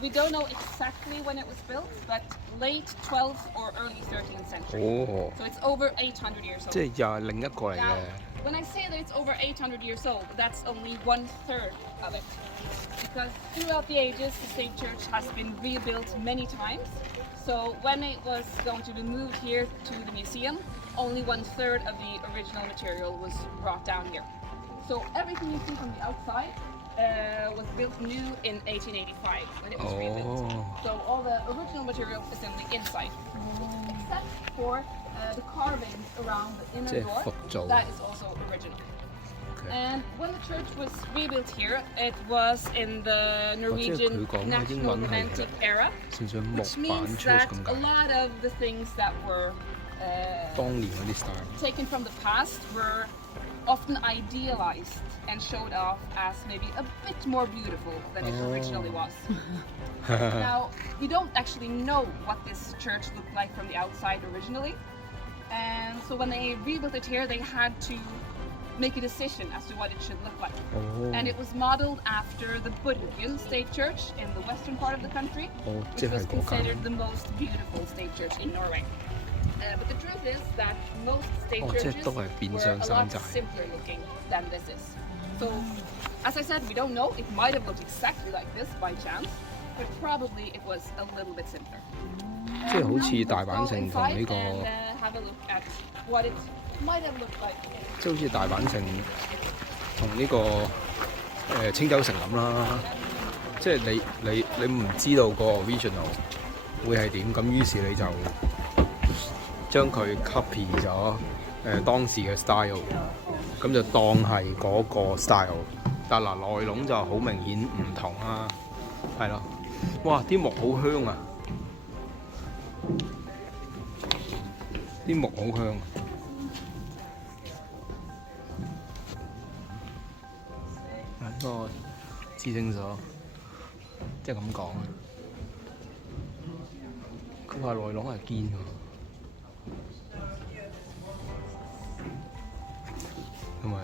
We don't know exactly when it was built, but late 12th or early 13th century. So it's over 800 years old. 即係又係另一個嚟嘅。 Now, when I say that it's over 800 years old, that's only 1/3 of it. Because throughout the ages, the state church has been rebuilt many times. So when it was going to be moved here to the museum, only 1/3 of the original material was brought down here. So everything you see from the outside was built new in 1885 when it was rebuilt. So all the original material is in the inside, except for the carvings around the inner door. That is also original. And when the church was rebuilt here, it was in the Norwegian National Romantic era, which means that a lot of the things that were taken from the past were often idealized and showed off as maybe a bit more beautiful than it originally was. Now, we don't actually know what this church looked like from the outside originally, and so when they rebuilt it here, they had to make a decision as to what it should look like. And it was modeled after the Bilibala state church in the western part of the country, which was considered the most beautiful state church in Norway. But the truth is that most state churches were a lot simpler looking than this is. So, as I said, we don't know. It might have looked exactly like this by chance, but probably it was a little bit simpler. 即係好似大阪城同呢個， have a look at what it might have looked like. 即係好似大阪城同呢個青州城咁啦。即係你唔知道個 original 會係點，咁於是你就將佢 copy 咗當時嘅 style， 咁就當係嗰個 style。但嗱內籠就好明顯唔同啦，係咯。哇！啲木好香啊！啲木好香啊！呢個至聖所即係咁講，佢話內籠係堅㗎，同埋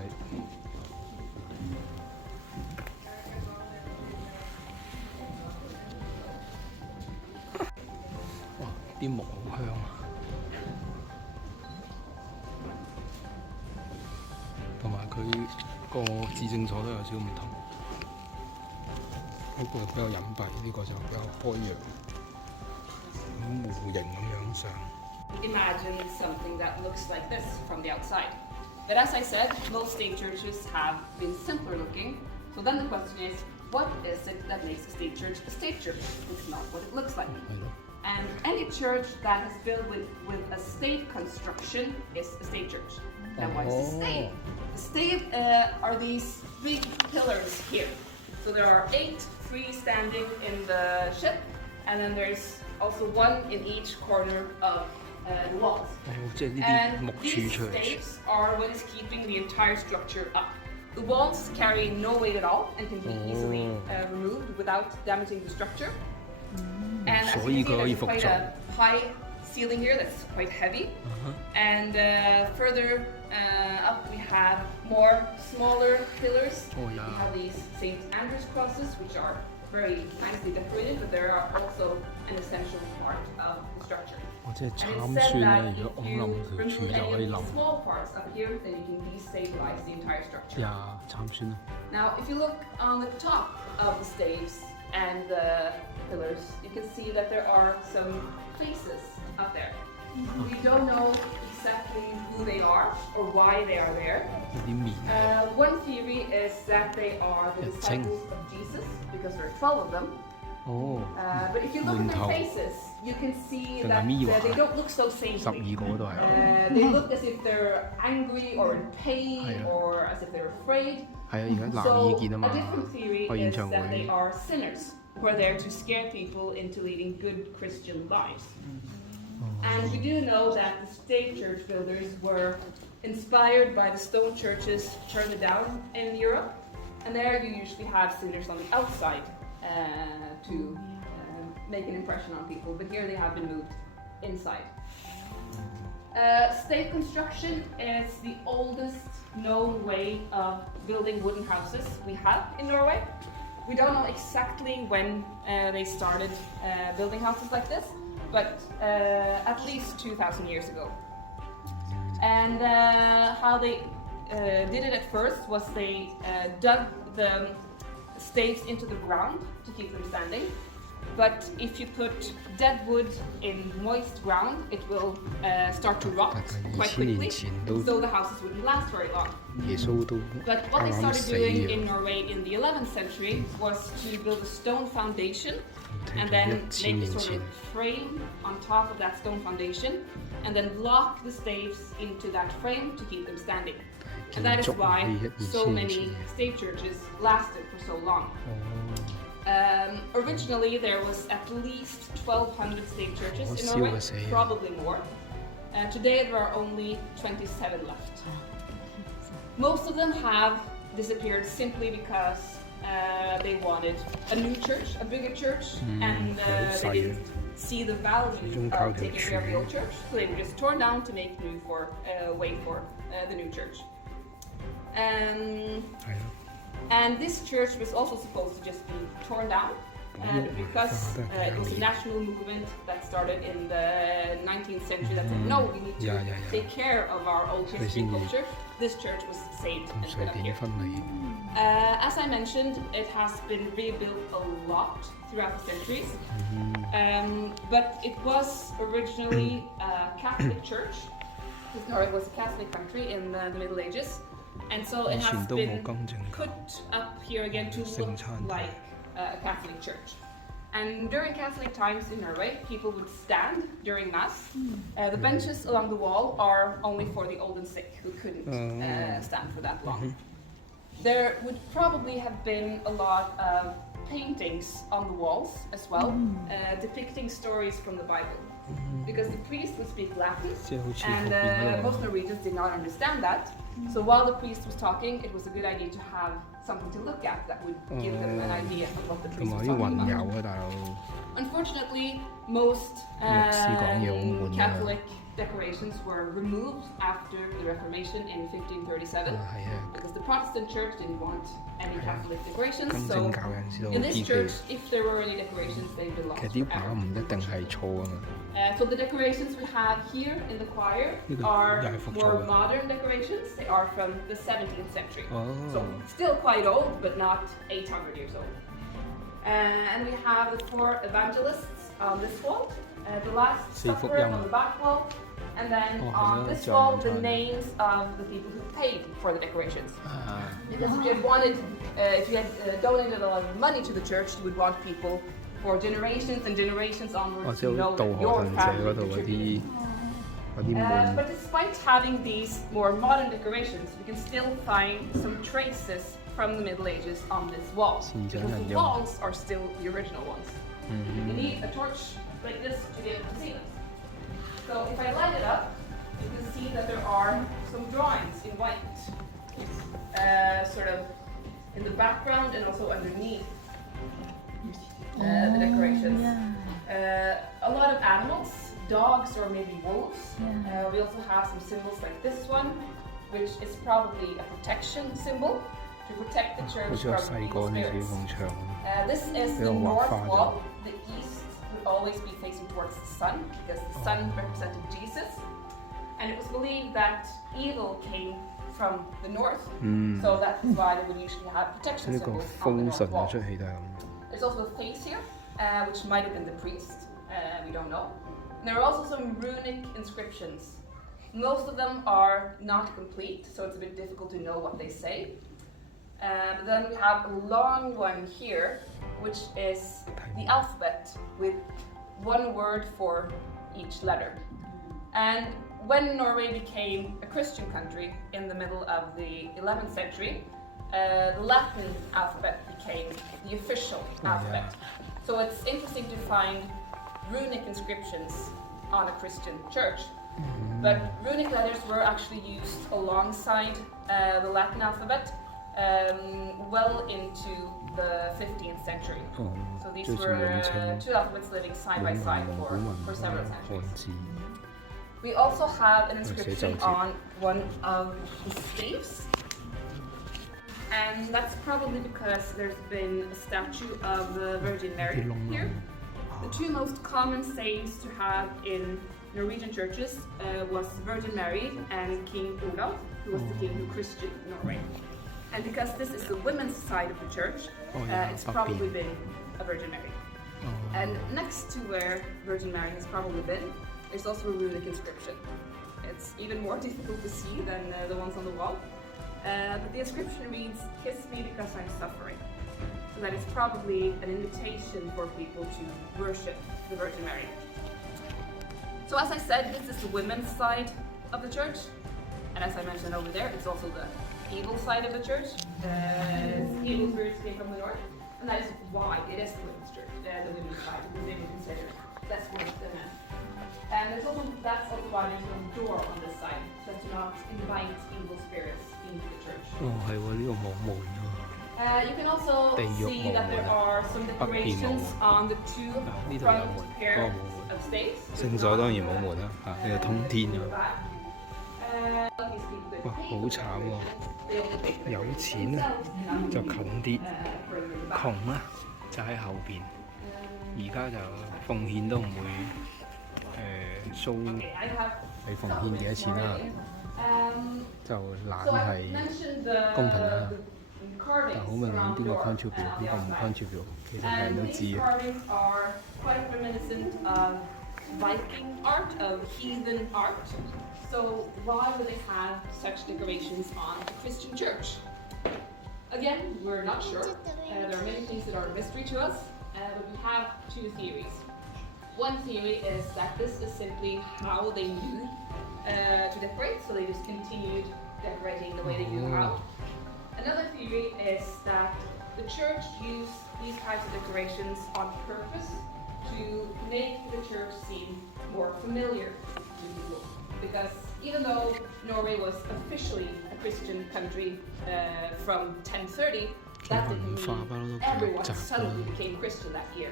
哇啲木好香啊！同埋佢個至聖所都有少少唔同，嗰個比較隱蔽，呢個就比較開揚，咁弧形咁樣上。Imagine something that looks like this from the outside. But as I said, most state churches have been simpler looking. So then the question is, what is it that makes a state church a state church? It's not what it looks like. And any church that is built with a state construction is a state church. Now, what is the state? The state are these big pillars here. So there are 8 freestanding in the ship, and then there's also one in each corner of the walls. And these staves are what is keeping the entire structure up. The walls carry no weight at all and can be easily removed without damaging the structure. And as you can see, there's quite a high ceiling here that's quite heavy. And further up we have more smaller pillars. We have these St. Andrew's crosses, which are very nicely decorated, but they are also an essential part of the structure. And it's said that if you remove any of the small parts up here, then you can destabilize the entire structure. Now, if you look on the top of the staves and the pillars, you can see that there are some faces up there. We don't know exactly who they are or why they are there. One theory is that they are the disciples of Jesus, because there are 12 of them. But if you look at their faces, you can see that they don't look so saintly. They look as if they're angry or in pain or as if they're afraid. So a different theory is that they are sinners who are there to scare people into leading good Christian lives. And we do know that the state church builders were inspired by the stone churches further down in Europe, and there you usually have sinners on the outside to make an impression on people, but here they have been moved inside. State construction is the oldest known way of building wooden houses we have in Norway. We don't know exactly when they started building houses like this, but at least 2,000 years ago. And how they did it at first was they dug the stakes into the ground to keep them standing. But if you put dead wood in moist ground, it will start to rot quite quickly, so the houses wouldn't last very long. But what they started doing in Norway in the 11th century was to build a stone foundation and then make a sort of frame on top of that stone foundation and then lock the staves into that frame to keep them standing. And that is why so many stave churches lasted for so long. Originally there was at least 1,200 stave churches in Norway, probably more. Today there are only 27 left. Most of them have disappeared simply because they wanted a new church, a bigger church, and they didn't see the value of taking care of the old church, so they were just torn down to make way for the new church. And this church was also supposed to just be torn down because it was a national movement that started in the 19th century that said, no, we need to take care of our old history and culture. This church was saved and put up here. As I mentioned, it has been rebuilt a lot throughout the centuries, but it was originally a Catholic church, because Norway was a Catholic country in the Middle Ages. And so it has been put up here again to look like a Catholic church. And during Catholic times in Norway, people would stand during Mass. The benches along the wall are only for the old and sick who couldn't stand for that long. There would probably have been a lot of paintings on the walls as well, depicting stories from the Bible. Because the priest would speak Latin, and most Norwegians did not understand that. So while the priest was talking, it was a good idea to have something to look at that would give them an idea of what the priest was talking about. Unfortunately, most Catholic decorations were removed after the Reformation in 1537 because the Protestant church didn't want any Catholic decorations. So in this church, if there were any decorations, they belonged forever. So the decorations we have here in the choir are more modern decorations. They are from the 17th century. So still quite old, but not 800 years old. And we have the 4 evangelists on this wall, the Last Supper on the back wall, and then on this wall the names of the people who paid for the decorations. Because if you had donated a lot of money to the church, you would want people for generations and generations onwards to know that your family contributed. But despite having these more modern decorations, we can still find some traces from the Middle Ages on this wall, because the walls are still the original ones. You need a torch like this to be able to see them. So if I light it up, you can see that there are some drawings in white, sort of in the background and also underneath the decorations. A lot of animals, dogs or maybe wolves. We also have some symbols like this one, which is probably a protection symbol to protect the church from evil spirits. This is the north wall. The east would always be facing towards the sun, because the sun represented Jesus. And it was believed that evil came from the north, so that's why they would usually have protection symbols on the north wall. There's also a face here, which might have been the priest, we don't know. And there are also some runic inscriptions. Most of them are not complete, so it's a bit difficult to know what they say. Then we have a long one here, which is the alphabet with one word for each letter. And when Norway became a Christian country in the middle of the 11th century, the Latin alphabet became the official alphabet. So it's interesting to find runic inscriptions on a Christian church. But runic letters were actually used alongside the Latin alphabet well into the 15th century. So these were two alphabets living side by side for several centuries. We also have an inscription on one of the staves. And that's probably because there's been a statue of the Virgin Mary here. The two most common saints to have in Norwegian churches was Virgin Mary and King Olav, who was the king who Christianed Norway. And because this is the women's side of the church, it's probably been a Virgin Mary. And next to where Virgin Mary has probably been, there's also a runic inscription. It's even more difficult to see than the ones on the wall. But the inscription reads, "Kiss me because I'm suffering." So that it's probably an invitation for people to worship the Virgin Mary. So as I said, this is the women's side of the church. And as I mentioned over there, it's also the evil side of the church. Evil spirits came from the north. And that is why it is the women's church, the women's side, because they would consider less worse than men. And that's also why there's no door on this side, so to not invite evil spirits into the church. You can also see that there are some decorations on the two front pairs of staves. 聖所當然冇門啦，呢個通天啊！哇，好慘喎！有錢咧就近啲，窮咧就喺後邊。而家就奉獻都唔會show 你奉獻幾多錢啦，就懶係公平啦。但好明顯邊個 contribute 邊個唔 contribute， 其實係人都知嘅。Viking art, of heathen art. So why would they have such decorations on a Christian church? Again, we're not sure. There are many things that are a mystery to us, but we have two theories. One theory is that this is simply how they knew to decorate, so they just continued decorating the way they knew how. Another theory is that the church used these types of decorations on purpose to make the church seem more familiar to people. Because even though Norway was officially a Christian country from 1030, that didn't mean everyone suddenly became Christian that year.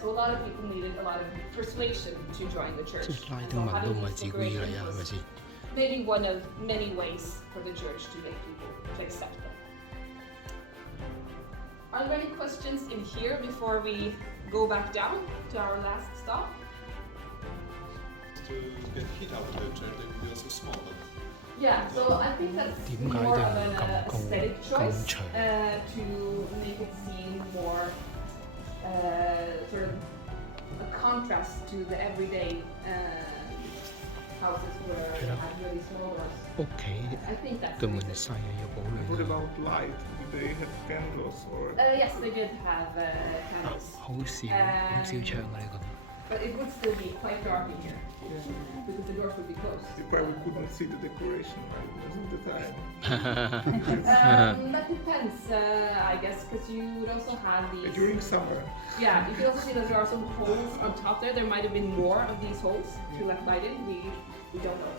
So a lot of people needed a lot of persuasion to join the church. So how do these decorations was maybe one of many ways for the church to make people to accept them. Are there any questions in here before we go back down to our last stop? To get heat out of the church, they would be also small. Yeah, so I think that's more of an aesthetic choice to make it seem more sort of a contrast to the everyday houses where they have really small doors. I think that's the What about light? Did they have candles or? Yes, they did have candles. But it would still be quite dark in here because the doors would be closed. You probably couldn't see the decoration most of the time. That depends, I guess, because you would also have these. During summer. Yeah, you can also see that there are some holes on top there. There might have been more of these holes to let light in. We don't know.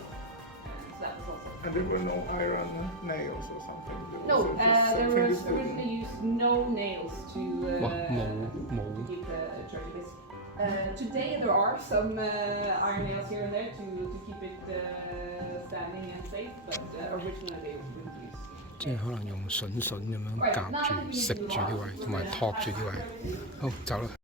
So that was also. And there were no iron nails or something. No, there was originally used no nails to keep the church busy. Today there are some iron nails here and there to keep it standing and safe, but originally they wouldn't use. 即係可能用筍咁樣夾住食住啲位，同埋托住啲位。好，走啦。